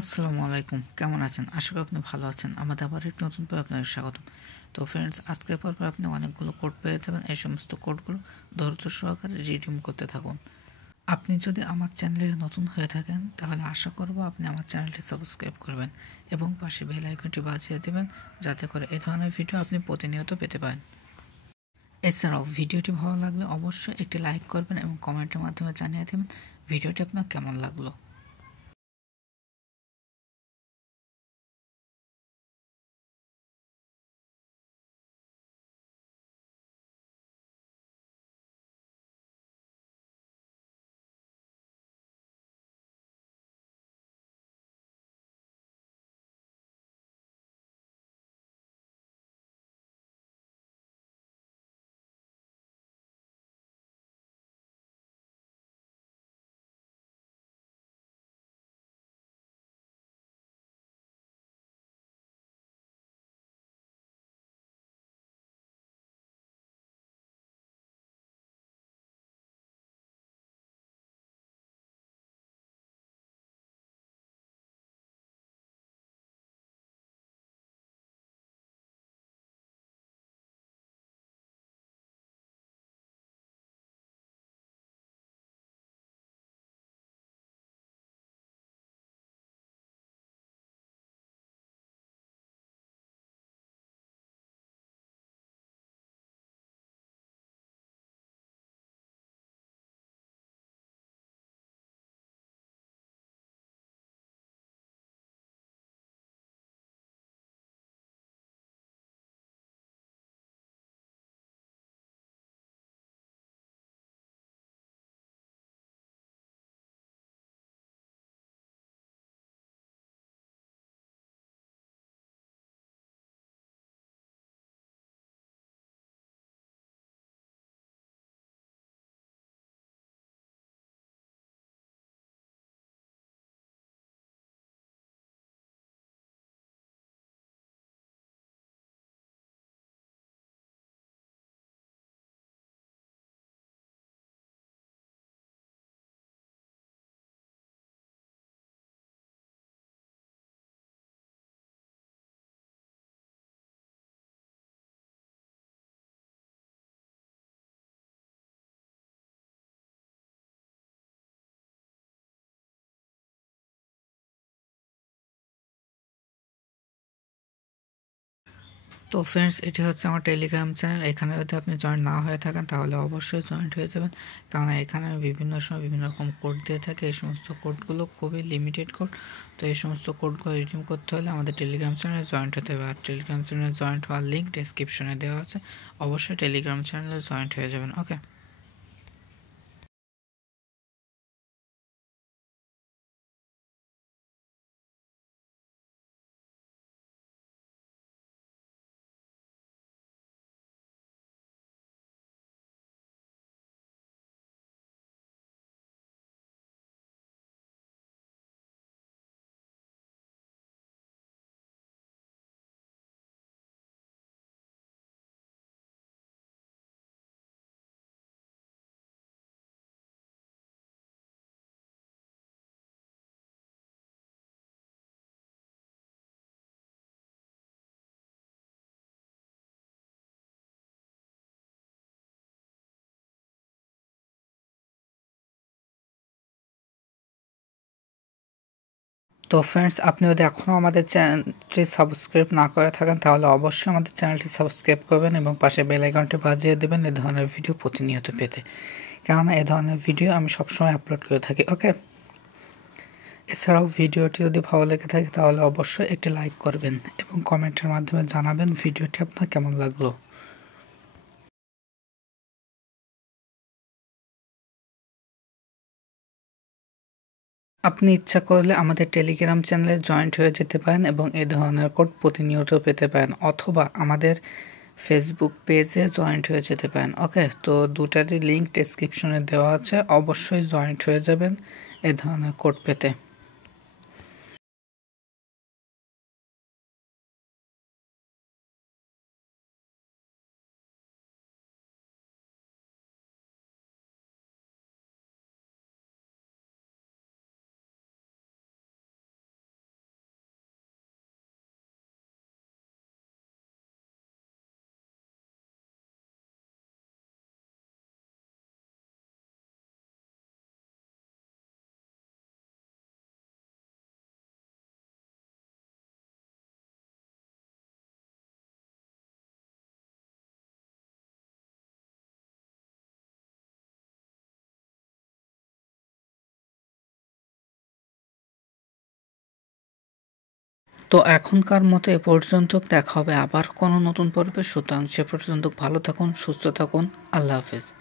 আসসালামু আলাইকুম, কেমন আছেন? আশা করি আপনি ভালো আছেন। আমাদের আবার একটি নতুন পর্বে আপনাদের স্বাগতম। তো ফ্রেন্ডস, আজকের পর্বে আপনি অনেকগুলো কোড পেয়ে যাবেন। এই সমস্ত কোডগুলো ধৈর্য সহকারে রিডিম করতে থাকুন। আপনি যদি আমার চ্যানেলে নতুন হয়ে থাকেন তাহলে আশা করব আপনি আমার চ্যানেলটি সাবস্ক্রাইব করবেন এবং পাশে বেল আইকনটি বাজিয়ে দেবেন, যাতে করে এই ধরনের ভিডিও আপনি প্রতিনিয়ত পেতে পারেন। এছাড়াও ভিডিওটি ভালো লাগলে অবশ্যই একটি লাইক করবেন এবং কমেন্টের মাধ্যমে জানিয়ে দেবেন ভিডিওটি আপনার কেমন লাগলো। তো ফ্রেন্ডস, এটি হচ্ছে আমার টেলিগ্রাম চ্যানেল। এখানে যদি আপনি জয়েন না হয়ে থাকেন তাহলে অবশ্যই জয়েন্ট হয়ে যাবেন, কারণ এখানে আমি বিভিন্ন সময় বিভিন্ন রকম কোড দিয়ে থাকি। এই সমস্ত কোডগুলো খুবই লিমিটেড কোড। তো এই সমস্ত কোডগুলো রিডিম করতে হলে আমাদের টেলিগ্রাম চ্যানেলে জয়েন্ট হতে হবে। আর টেলিগ্রাম চ্যানেলে জয়েন্ট হওয়ার লিঙ্ক ডেসক্রিপশনে দেওয়া আছে। অবশ্যই টেলিগ্রাম চ্যানেলে জয়েন্ট হয়ে যাবেন। ওকে। তো ফ্রেন্ডস, আপনি যদি এখনও আমাদের চ্যানেলটি সাবস্ক্রাইব না করে থাকেন তাহলে অবশ্যই আমাদের চ্যানেলটি সাবস্ক্রাইব করবেন এবং পাশে বেল আইকনটি বাজিয়ে দেবেন এ ধরনের ভিডিও প্রতিনিয়ত পেতে, কেননা এ ধরনের ভিডিও আমি সবসময় আপলোড করে থাকি। ওকে। এছাড়াও ভিডিওটি যদি ভালো লেগে থাকে তাহলে অবশ্যই একটি লাইক করবেন এবং কমেন্টের মাধ্যমে জানাবেন ভিডিওটি আপনার কেমন লাগলো। আপনি ইচ্ছা করলে আমাদের টেলিগ্রাম চ্যানেলে জয়েন্ট হয়ে যেতে পারেন এবং এই ধরনের কোড প্রতিনিয়ত পেতে পারেন, অথবা আমাদের ফেসবুক পেজে জয়েন্ট হয়ে যেতে পারেন। ওকে, তো দুটারই লিঙ্ক ডেসক্রিপশনে দেওয়া আছে। অবশ্যই জয়েন্ট হয়ে যাবেন এ ধরনের কোড পেতে। তো এখনকার মতো এ পর্যন্ত, দেখা হবে আবার কোনো নতুন পর্বে। সুতরাং সে পর্যন্ত ভালো থাকুন, সুস্থ থাকুন। আল্লাহ হাফেজ।